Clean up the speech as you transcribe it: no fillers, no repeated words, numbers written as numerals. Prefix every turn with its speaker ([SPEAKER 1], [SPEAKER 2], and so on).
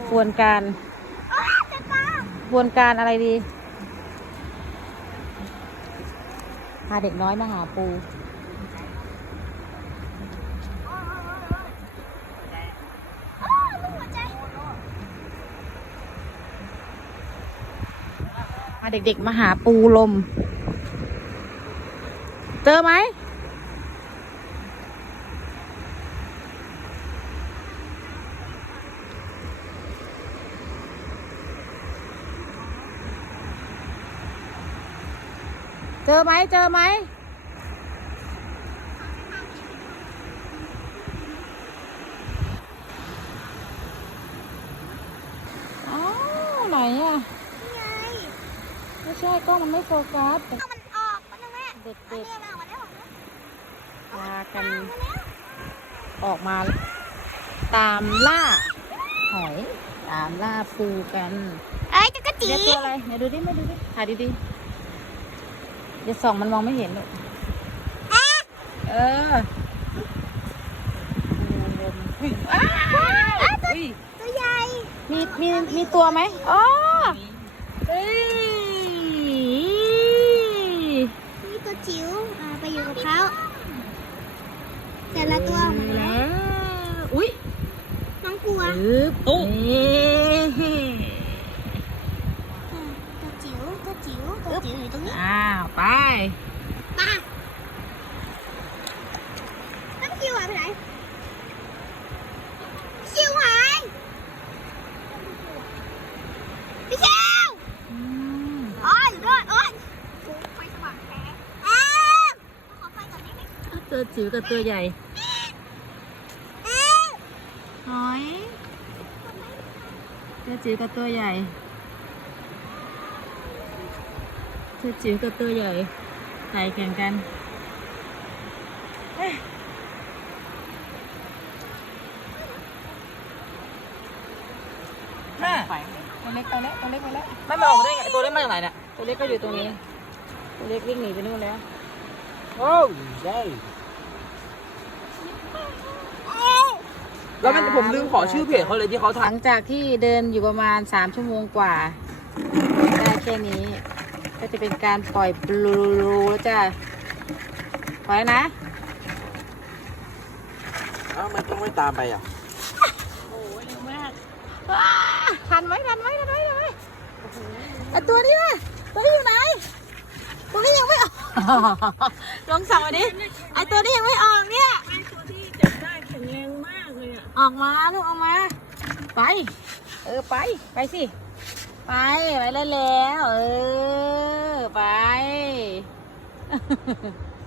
[SPEAKER 1] บวนการบวนการอะไรดีพาเด็กน้อยมาหาปูพาเด็กๆมาหาปูลมเจอไหมเจอไหมเจอไหมอ๋อไหนอ่ะนี่ไงไม่ใช่กล้องมันไม่โฟกัสมันออกมันแม่เด็กๆพากันออกมาตามล่าหอยตามล่าปูกัน
[SPEAKER 2] เอ้ยจักรจี
[SPEAKER 1] เรียกตัวอะไรไหนดูดิมาดูดิถ่ายดีๆเดี๋ยวส่องมันมองไม่เห็นหรอกเออ
[SPEAKER 2] ตัวใหญ่
[SPEAKER 1] มีตัวไหมอ๋อเอ้ย
[SPEAKER 2] นี่ตัวจิ๋วไปอยู่กับเขาแต่ละตัวออกมาแล้ว
[SPEAKER 1] อุ้ย
[SPEAKER 2] น้องกลัว
[SPEAKER 1] ตุ๊ก
[SPEAKER 2] ตัวจิ๋วอยู่ตรงนี้
[SPEAKER 1] อ้าวไป
[SPEAKER 2] มาน้องจิ๋วหายไปไหนจิ๋วหายพี่เชลโอ้ยรอดโอ้ยไฟสว่างแท้ขอไฟก่อนได้ไหม
[SPEAKER 1] ตัวจิ๋วกับตัวใหญ่หอยตัวจิ๋วกับตัวใหญ่ตัวจิ๋วกับตัวใหญ่ใส่แข่งกันแม่ตัวเล็กไปแล้วตัวเล็กไปแล้วไม่มาออกได้ไงตัวเล็กมาจากไหนเนี่ยตัวเล็กก็อยู่ตรงนี้ตัวเล็กวิ่งหนีไปนู่นแล้วโอ้ใช่
[SPEAKER 3] แล้วมันผมลืมขอชื่อเพจเขาเลยที่เขา
[SPEAKER 1] หลังจากที่เดินอยู่ประมาณ3 ชั่วโมงกว่าได้แค่นี้ก็จะเป็นการปล่อยปลูแล้วจ้ะปล่อยนะ
[SPEAKER 3] อ้าวมันต้องไม่ตามไปอ่ะ
[SPEAKER 1] โอ้ยเร็วมากทันไหมไอตัวนี้มาตัวนี้อยู่ไหนตัวนี้ยังไม่ออกลองสั่งมาดิไอตัวนี้ยังไม่ออกเนี่ยไอตัวที่จับได้แข็งแรงมากเลยอ่ะออกมาลูกออกมาไปไปสิไปแล้วไป